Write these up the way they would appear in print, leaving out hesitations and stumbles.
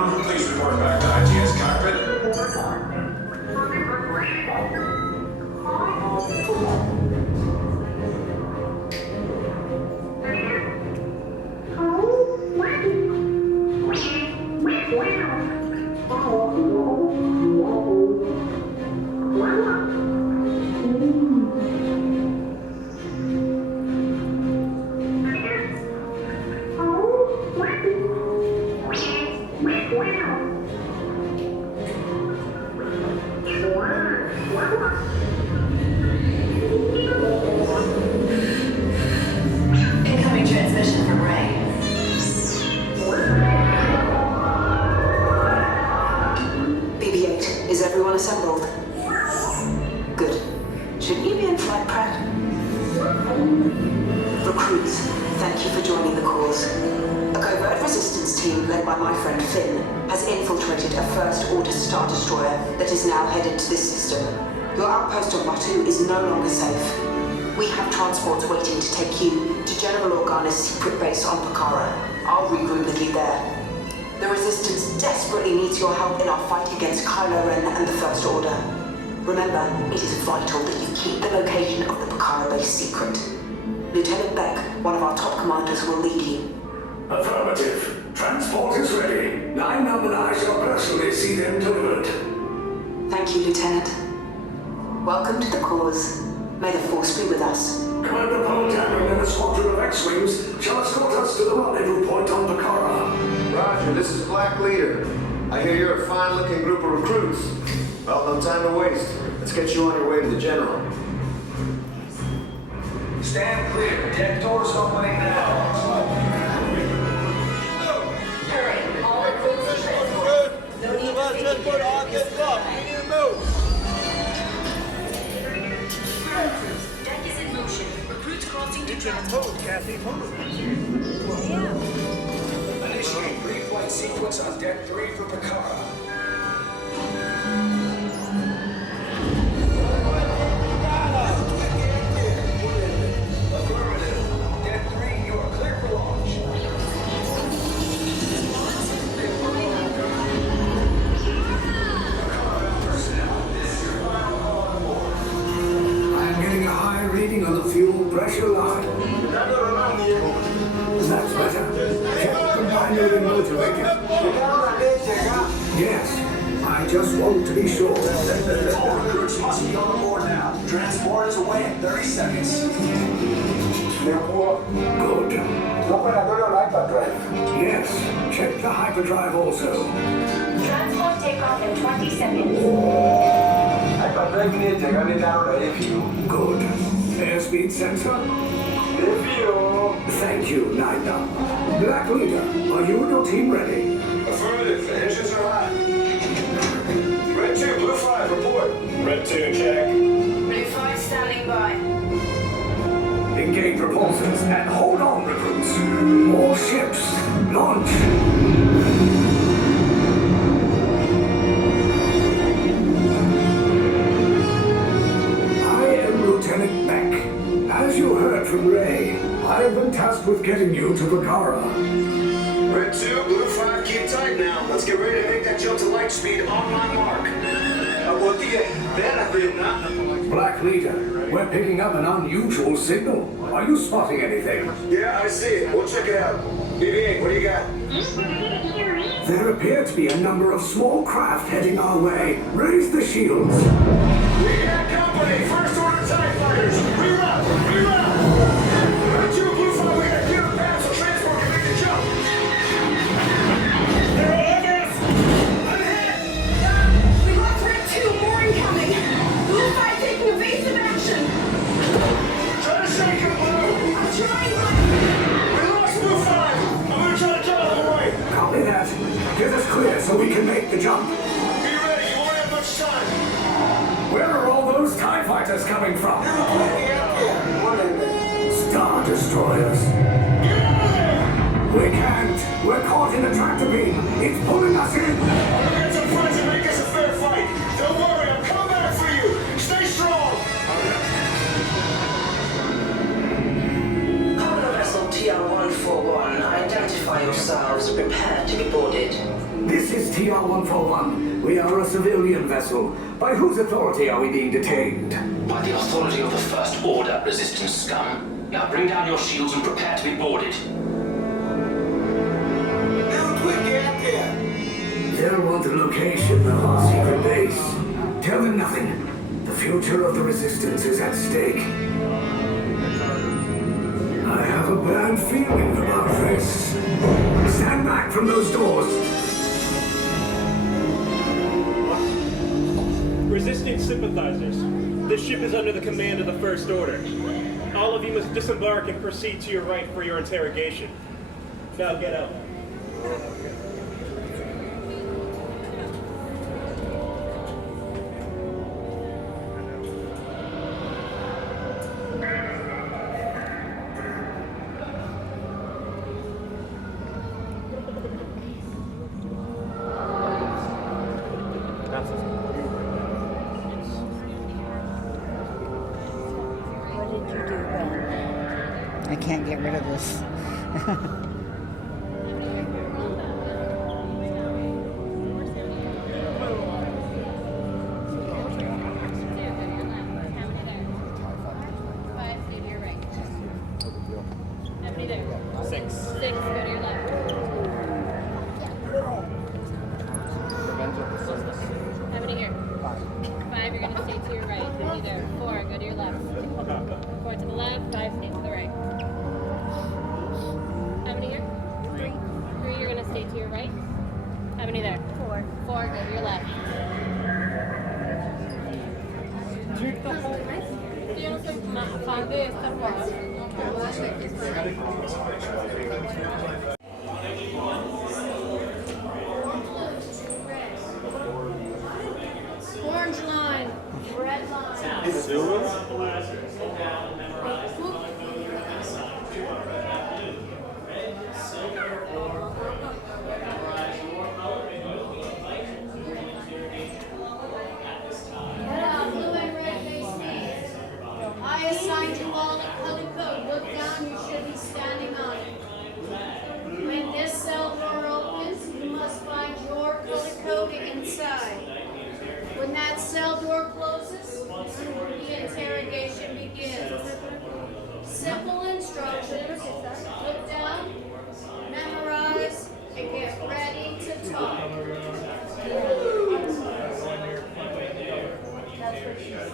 Please report back to ITS cockpit. Incoming transmission from Ray. BB-8, is everyone assembled? Good. Shouldn't you be in flight prep? Recruits, thank you for joining the cause. A covert resistance team led by my friend Finn has infiltrated a first-order Star Destroyer that is now headed to this system. Your outpost on Batuu is no longer safe. We have transports waiting to take you to General Organa's secret base on Pucara. I'll regroup with you there. The Resistance desperately needs your help in our fight against Kylo Ren and the First Order. Remember, it is vital that you keep the location of the Pucara base secret. Lieutenant Beck, one of our top commanders, will lead you. Affirmative. Transport is ready. Line up and I shall personally see them delivered. Thank you, Lieutenant. Welcome to the cause. May the Force be with us. Commander Poltaman and a squadron of X-Wings shall escort us to the rendezvous point on Pucara. Roger, this is Black Leader. I hear you're a fine-looking group of recruits. Well, no time to waste. Let's get you on your way to the General. Stand clear. Deck doors opening now. Hurry, all recruits are transported. No need to think Deck is in motion. Recruits crossing to transport. Initiate pre-flight sequence on Deck 3 for Pucara. Affirmative. Deck 3, you are clear for launch. I'm getting a high reading on the fuel pressure line. That's better. Check the binary motivator. Yes, I just want to be sure. All recruits must be on board now. Transport is away in 30 seconds. Good. Yes, check the hyperdrive also. Transport takeoff in 20 seconds. Good. Airspeed sensor? Thank you, Naida. Black Leader, are you and your team ready? Affirmative. The engines are hot. Red 2, Blue 5, report. Red 2, check. Blue 5 standing by. Engage repulsors and hold on, recruits. More ships. Launch. I am Lieutenant Beck. As you heard from Ray, I have been tasked with getting you to Pucara. Red 2, Blue 5, keep tight now. Let's get ready to make that jump to light speed on my mark. Black Leader, we're picking up an unusual signal. Are you spotting anything? Yeah, I see it. We'll check it out. BB-8, what do you got? There appear to be a number of small craft heading our way. Raise the shields. We got company! First order TIE fighters! Reroute! Reroute! Red 2, Blue 5, we got clear path so transport can make the jump! They're all over us! I'm hit! We lost Red 2, more incoming. Blue 5 taking evasive action. Try to shake him, Blue! I'm trying, but... We lost Blue 5! I'm gonna try to get out of the way! Copy that. Get us clear so we can make the jump. Be ready, you won't have much time! Where are all those TIE fighters coming from? Star Destroyers. Get out of there! We can't. We're caught in a tractor beam. It's pulling us in. I'm gonna get some friends and make us a fair fight! Don't worry, I'm coming back for you! Stay strong! Cargo vessel TR-141, identify yourselves. Prepare to be boarded. This is TR-141. We are a civilian vessel. By whose authority are we being detained? By the authority of the First Order, Resistance scum. Now bring down your shields and prepare to be boarded. Now, quick, get up there! They'll want the location of our secret base. Tell them nothing. The future of the Resistance is at stake. I have a bad feeling about this. Stand back from those doors. Resistance sympathizers, this ship is under the command of the First Order. All of you must disembark and proceed to your right for your interrogation. Now get out. What did you do, Ben? I can't get rid of this. Six. Six, go to your left. How many here? Five, you're gonna stay to your right. How many there? Four, go to your left. Four to the left, five, stay to the right. How many here? Three. Three, you're gonna stay to your right. How many there? Four. Four, go to your left. Orange line, red line. Blue and red face names. I assigned you all a color code. Look down, you should be standing on it. When this cell door opens, you must find your color code inside. When that cell door closes, the interrogation begins. Simple instructions. Look down, memorize, and get ready to talk. That's what she said.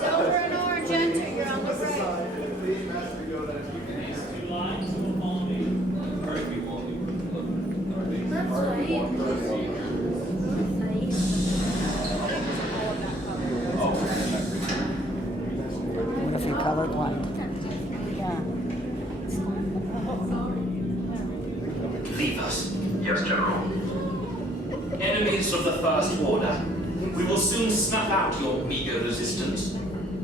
Silver and orange enter, you're on the right. What if you colorblind? Yeah. Leave us. Yes, General. Enemies of the First Order. We will soon snuff out your meager resistance.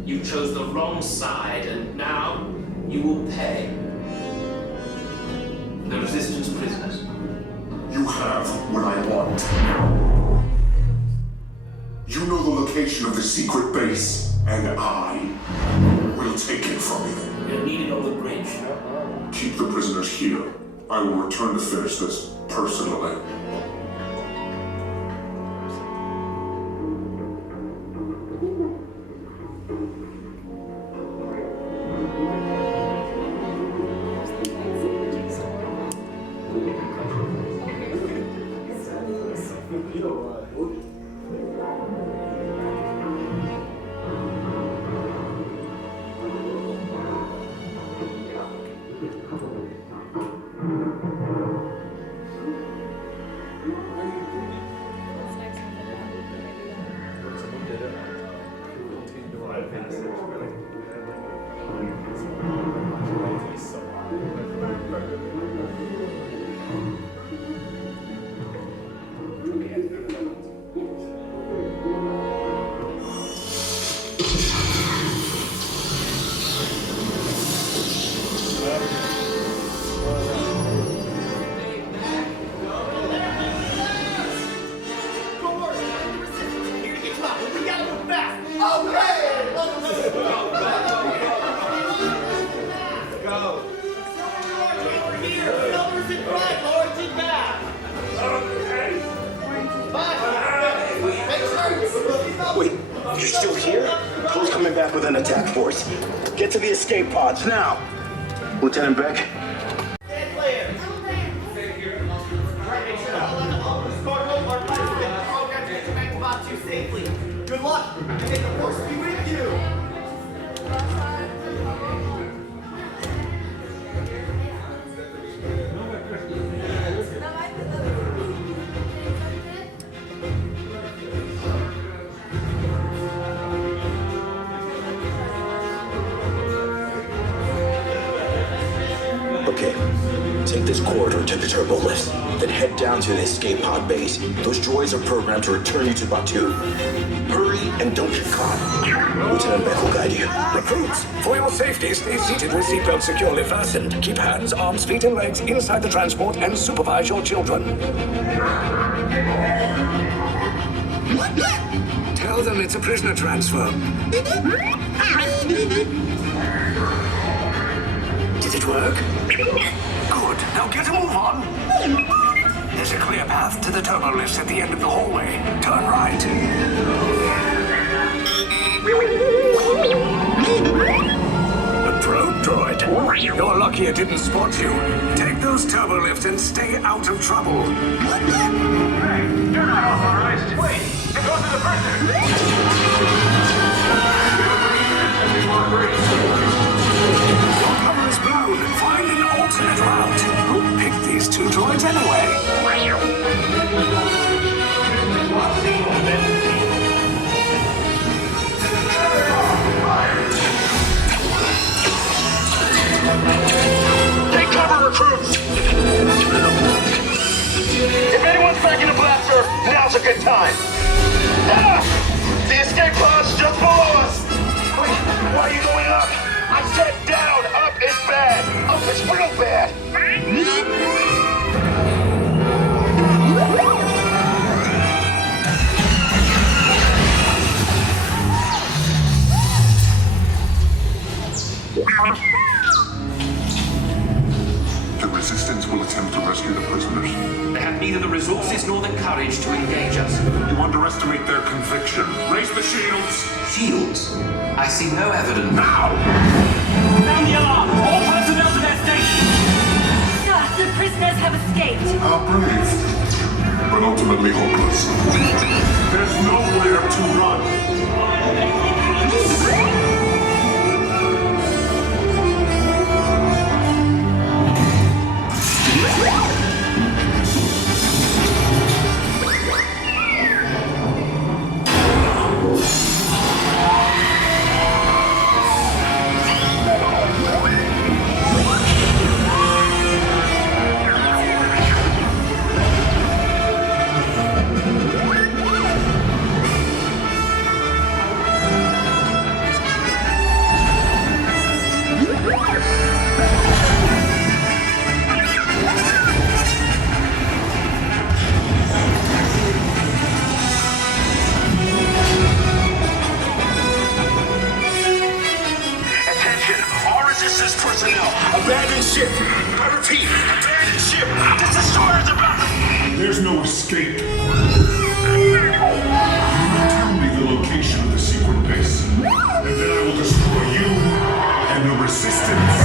You chose the wrong side, and now you will pay. The Resistance prisoners. You have what I want. You know the location of the secret base, and I will take it from you. You're needed on the bridge. Keep the prisoners here. I will return to finish this personally. Wait, you're still here? Who's coming back with an attack force? Get to the escape pods now. Lieutenant Beck? Good luck, and may the force be with you! Okay, take this corridor to the turbo lift, then head down to the escape pod base. Those droids are programmed to return you to Batuu. Hurry and don't get caught. Lieutenant Beck will guide you. Recruits, for your safety, stay seated with seatbelts securely fastened. Keep hands, arms, feet, and legs inside the transport and supervise your children. Tell them it's a prisoner transfer. Did it work? Good. Now get a move on. There's a clear path to the turbo lifts at the end of the hallway. Turn right. A probe droid. You're lucky it didn't spot you. Take those turbo lifts and stay out of trouble. Hey, you're not authorized. Wait, it goes to the prisoner. Your cover is blown. Find an alternate route. Who picked these two droids anyway? Take cover, recruits! If anyone's packing a blaster, now's a good time. Ah! The escape pod's just below us! Wait, why are you going up? I said down! Up is bad! Up is real bad! The Resistance will attempt to rescue the prisoners. They have neither the resources nor the courage to engage us. You underestimate their conviction. Raise the shields! Shields? I see no evidence. Now! Sound the alarm! All personnel to their stations! Sir, the prisoners have escaped. How brave, but ultimately hopeless. There's nowhere to run. Abandoned ship! I repeat, abandoned ship! This destroyer's about to... There's no escape. Tell me the location of the secret base, and then I will destroy you and the Resistance.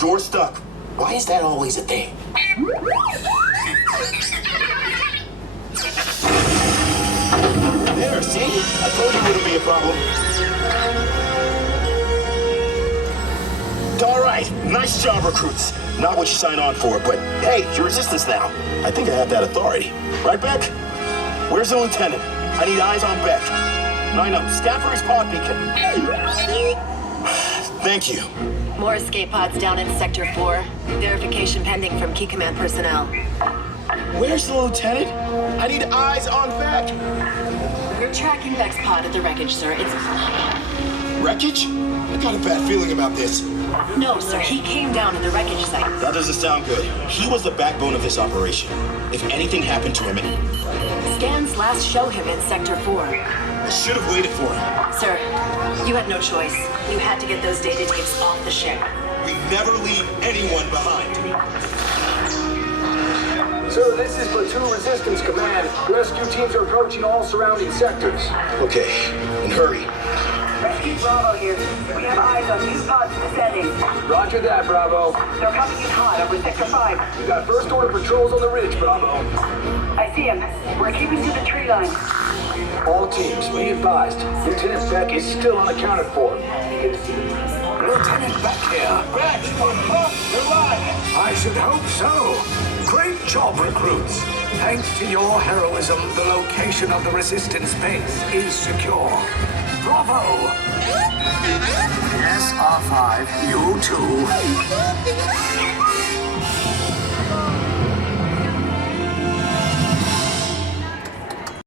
door's stuck. Why is that always a thing? There, see? I told you it wouldn't be a problem. All right, nice job, recruits. Not what you signed on for, but hey, you're resistance now. I think I have that authority. Right, Beck? Where's the lieutenant? I need eyes on Beck. 9-up, scan for his pod beacon. Thank you. More escape pods down in Sector 4. Verification pending from Key Command personnel. Where's the lieutenant? I need eyes on Beck. We're tracking Beck's pod at the wreckage, sir. It's... Wreckage? I got a bad feeling about this. No, sir. He came down at the wreckage site. That doesn't sound good. He was the backbone of this operation. If anything happened to him, Scans last show him in Sector 4. I should have waited for him. Sir, you had no choice. You had to get those data tapes off the ship. We never leave anyone behind. Sir, this is Batuu Resistance Command. Rescue teams are approaching all surrounding sectors. Okay, and hurry. Rescue Bravo here. We have eyes on new pods descending. Roger that, Bravo. They're coming in hot over Sector 5. We got first order patrols on the ridge, Bravo. I see him. We're keeping to the tree line. All teams, be advised. Lieutenant Beck is still unaccounted for. Lieutenant Beck here. Beck! You're alive! I should hope so. Great job, recruits. Thanks to your heroism, the location of the resistance base is secure. Bravo! Yes, R5, you too.